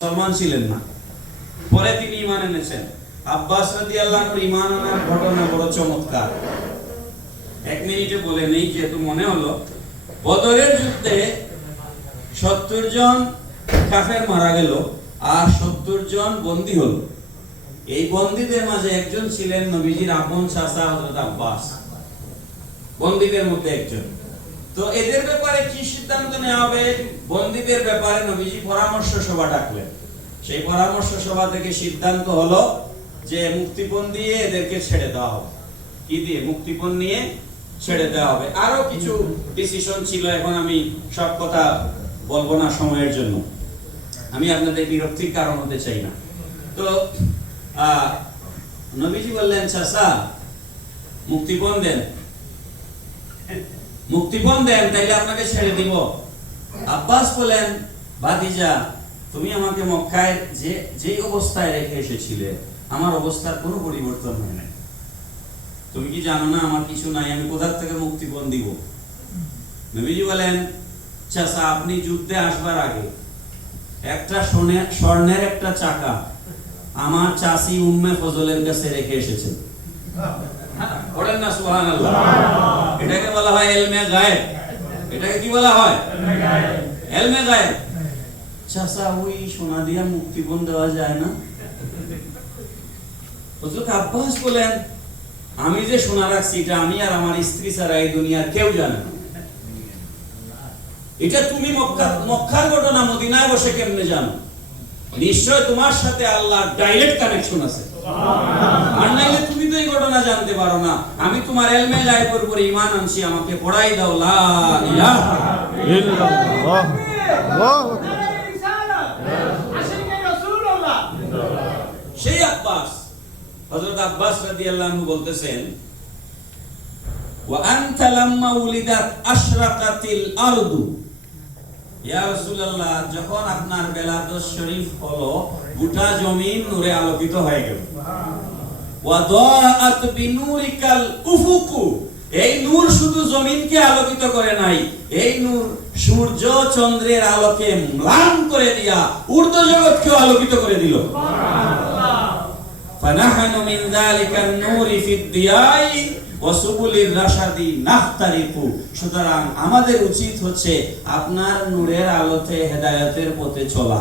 মুসলমান ছিলেন না, পরে তিনি ঈমান এনেছেন। আব্বাস রাদিয়াল্লাহু আনহু ঈমান আনার ঘটনা বড় চমৎকার। এক মিনিটে বলে নেই, যেহেতু মনে হলো। বদরের যুদ্ধে 70 জন কাফের মারা গেল আর 70 জন বন্দী হলো। এই বন্দীদের মাঝে একজন ছিলেন নবীজির আপন চাচা হযরত আব্বাস, বন্দীদের মধ্যে একজন। তো এদের ব্যাপারে কি সিদ্ধান্ত নেওয়া হবে, বন্দীদের ব্যাপারে নবীজি পরামর্শ সভা ডাকলেন। সেই পরামর্শ সভা থেকে সিদ্ধান্ত হলো যে মুক্তিপণ দিয়ে এদেরকে ছেড়ে দেওয়া হবে। কি দিয়ে? মুক্তিপণ নিয়ে ছেড়ে দেওয়া হবে। আরো কিছু ডিসিশন ছিল, এখন আমি সব কথা বলবো না সময়ের জন্য, আমি আপনাদের বিরক্তির কারণ হতে চাই না। তো নবীজি বললেন, চাচা মুক্তিপণ দেন, মুক্তিপণ দেন, তাইলে আপনাকে ছেড়ে দিব। আব্বাস বলেন, ভাতিজা তুমি আমাকে মক্কায় যে অবস্থায় রেখে এসেছিলে, আমার অবস্থার কোনো পরিবর্তন হয় নাই। তুমি কি জানো না আমার কিছু নাই, আমি কোথা থেকে মুক্তিপণ দিব? নবীজি বলেন, চাচা আপনি যুদ্ধে আসবার আগে একটা স্বর্ণের একটা চাকা আমার চাচি উম্মে ফজলের কাছে রেখে এসেছেন। পড়েন না সুবহানাল্লাহ। এটাকে বলা হয় ইলমে গায়েব। এটাকে কি বলা হয়? ইলমে গায়েব। চাচা ওই সোনা দিয়া মুক্তিপণ দেওয়া যায় না? হযরত আব্বাস বলেন, আমি যে সোনা রাখছি এটা আমি আর আমার স্ত্রী ছাড়া এই দুনিয়ার কেউ জানে না। এটা তুমি মক্কার ঘটনা মদিনায় বসে কেমনে জানো? নিশ্চয় তোমার সাথে আল্লাহর ডাইরেক্ট কানেকশন আছে, আর নাইলে তুমি তো এই ঘটনা জানতে পারো না। আমি তোমার ইলমে গায়েবের উপর ঈমান আনছি, আমাকে পড়াই দাও লা ইলাহা ইল্লাল্লাহ। সেই আব্বাস, হযরত আব্বাস রাদিয়াল্লাহু আনহু বলতেছেন, ওয়া আনতা লাম্মা উলিদাত আশরাকাতিল আরদু, ইয়া রাসূলুল্লাহ যখন আপনার বেলাদত শরীফ হলো গোটা জমিন নূরে আলোকিত হয়ে গেল। ওয়া দাআত বিনুরিকাল উফুকু, এই নূর শুধু জমিনকে আলোকিত করে নাই, এই নূর সূর্য চন্দ্রের আলোকে ম্লান করে দিয়া ঊর্ধ্ব জগৎকে আলোকিত করে দিল। সুবহানাল্লাহ। ফানাহানু মিন যালিকান নূরি ফিদ দিয়াই ওয়া সুবুলির রাশাদি নাহতারিকু, সুতরাং আমাদের উচিত হচ্ছে আপনার নূরের আলোতে হেদায়েতের পথে চলা।